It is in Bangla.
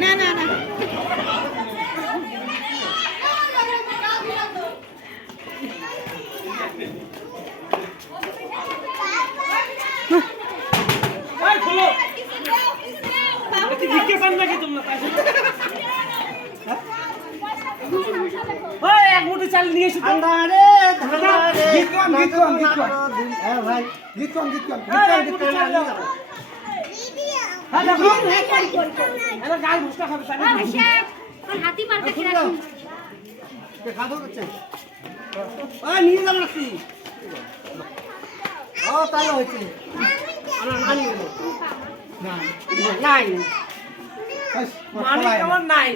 না না না এক মুঠো চাল নিয়ে এসে হাতি মারতে নিয়ে যাবো নাকি ও তাই হয়েছে নাই মানে কেমন নাই